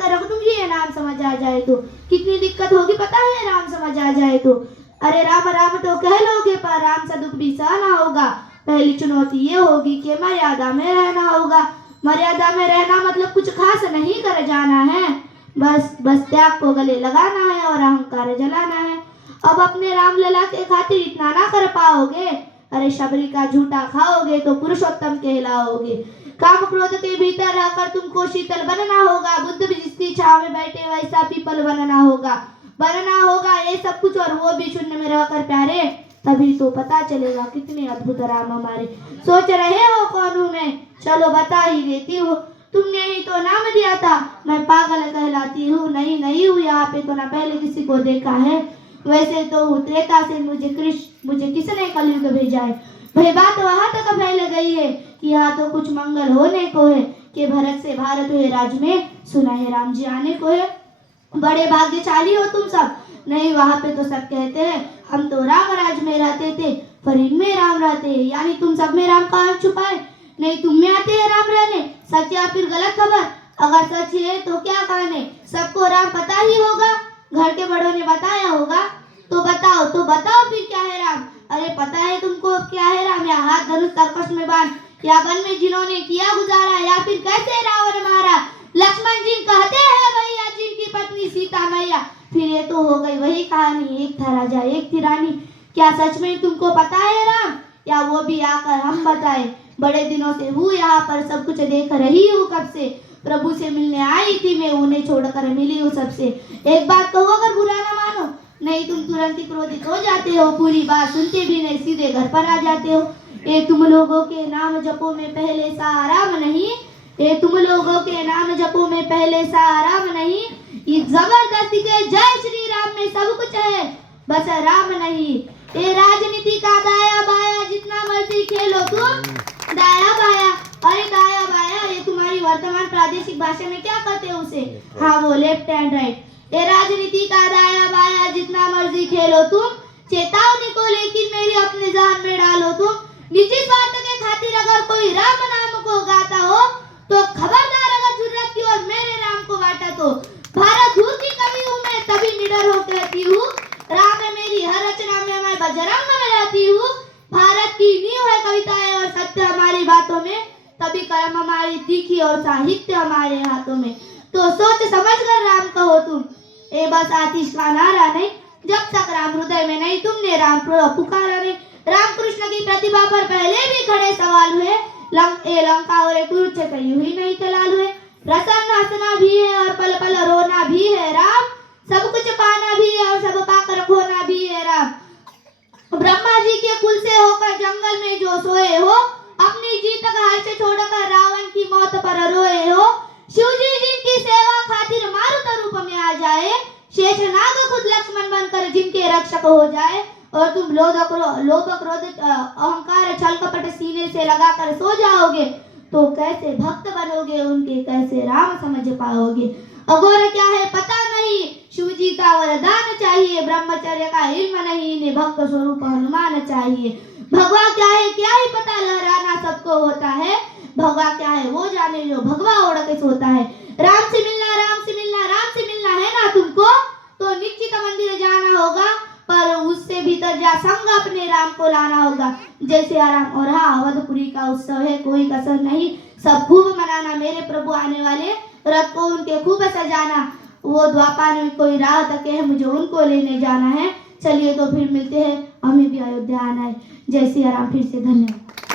कर रख दूंगी ये नाम समझ आ जाए तो। कितनी दिक्कत होगी पता है राम समझ आ जाए तो। अरे राम राम तो कह लोगे पर राम सा दुख भी सहना होगा। पहली चुनौती ये होगी कि मर्यादा में रहना होगा। मर्यादा में रहना मतलब कुछ खास नहीं कर जाना है, बस त्याग को गले लगाना है और अहंकार जलाना है। अब अपने राम लला के खातिर इतना ना कर पाओगे, अरे शबरी का झूठा खाओगे तो पुरुषोत्तम कहलाओगे। काम क्रोध के भीतर रहकर तुमको शीतल बनना होगा। बुद्ध भी जिसकी छाव में बैठे वैसा पीपल बनना होगा ये सब कुछ, और वो भी शून्य में रहकर प्यारे। तभी तो पता चलेगा कितने अद्भुत राम हमारे। सोच रहे हो कौन हूँ मैं, चलो बता ही देती हूँ। तुमने ही तो नाम दिया था, मैं पागल कहलाती हूँ। नहीं हूँ यहाँ पे तो ना पहले किसी को देखा है। वैसे तो त्रेता से मुझे किसने कलयुग भेजा है। भाई बात वहां तक फैल गई है कि यहाँ तो कुछ मंगल होने को है, कि भरत से भारत हुए राज में, सुना है राम जी आने को है। बड़े भाग्यशाली हो तुम सब। नहीं वहां पे तो सब कहते हैं हम तो राम राज में रहते थे, पर इनमें राम रहते हैं, यानी तुम सब में राम कहाँ छुपाए। नहीं तुम में आते हैं राम रहने, सच या फिर गलत खबर। अगर सच है तो क्या कहने, सबको राम पता ही होगा, घर के बड़ों ने बताया होगा। तो बताओ फिर क्या है राम। अरे पता है तुमको क्या है राम, या हाथ धनुष तरकश में बांध, या वन में जिन्होंने किया गुजारा, या फिर कैसे रावण मारा। लक्ष्मण जी कहते हैं भैया जिनकी पत्नी सीता मैया। फिर ये तो हो गई वही कहानी, एक था राजा एक थी रानी। क्या सच में तुमको पता है राम, या वो भी आकर हम बताए। बड़े दिनों से हूँ यहाँ पर, सब कुछ देख रही हूँ कब से। प्रभु से मिलने आई थी मैं, उन्हें छोड़कर मिली हूँ सबसे। एक बात कहो अगर बुरा ना मानो, नहीं तुम तुरंत ही क्रोधित हो जाते हो, पूरी बात सुनते भी नहीं सीधे घर पर आ जाते हो। ये तुम लोगों के नाम जपो में पहले सा राम नहीं, ये तुम लोगों के नाम जपो में पहले सा राम नहीं। ये जबरदस्ती के जय श्री राम में सब कुछ है, बस राम नहीं। ये राजनीति का दाया बाया जितना मर्जी खेलो तुम, दाया बाया। अरे दाया बाया ये तुम्हारी वर्तमान प्रादेशिक भाषा में क्या कहते हैं उसे, हाँ वो लेफ्ट एंड राइट। ये राजनीति का दाया बाया जितना मर्जी खेलो तुम, चेतावनी को लेकिन मेरी अपने जान में डालो तुम। निजी स्वार्थ के खातिर अगर कोई राम नाम को गाता हो तो खबरदार, अगर जुर्रत की और मेरे राम को बांटा तो। भारत दूर की कवि हूँ मैं, तभी निडर हो कहती हूँ, राम है मेरी हर रचना में, मैं बजरंग में रहती हूँ। भारत की नींव है कविताएं और सत्य हमारी बातों में, तभी कलम हमारी तीखी और साहित्य हमारे हाथों में। तो सोच समझ कर राम कहो तुम, ए बस आतिश का नारा नहीं, जब तक राम हृदय में नहीं तुमने राम पुकारा नहीं। रामकृष्ण की प्रतिभा पर पहले भी खड़े सवाल हुए, लंका और कुरुक्षेत्र यूं ही नहीं तलाल हुए। प्रसन्न हंसना भी है और पल पल रोना भी है राम, सब कुछ पाना भी है और सब पाकर खोना भी है राम। ब्रह्मा जी के कुल से होकर जंगल में जो सोए हो, अपनी जीत का हर्ष छोड़कर रावण की मौत पर रोए हो। शिव जी जिनकी सेवा खातिर मारुत रूप में आ जाए, शेषनाग खुद लक्ष्मण बनकर जिनके रक्षक हो जाए। और तुम लोभ क्रोध अहंकार छल कपट सीने से लगाकर सो जाओगे, तो कैसे भक्त बनोगे उनके, कैसे राम समझ पाओगे। अघोर क्या है पता नहीं, शिव जी का वरदान चाहिए, ब्रह्मचर्य का इल्म नहीं, इन्हें भक्त स्वरूप हनुमान चाहिए। भगवा क्या है क्या ही पता, लहराना सबको होता है, भगवा क्या है वो जाने जो भगवा ओढ़ के सोता है। राम से मिलना है ना तुमको, तो निश्चित मंदिर जाना होगा, पर उससे भीतर जा संग अपने राम को लाना होगा। जैसे आराम और हाँ अवधपुरी का उत्सव है, कोई कसर नहीं, सब खूब मनाना। मेरे प्रभु आने वाले रथ को उनके खूब सजाना, वो द्वापार में कोई राह तके है, मुझे उनको लेने जाना है। चलिए तो फिर मिलते हैं, हमें भी अयोध्या आना है। जय सिया राम, फिर से धन्यवाद।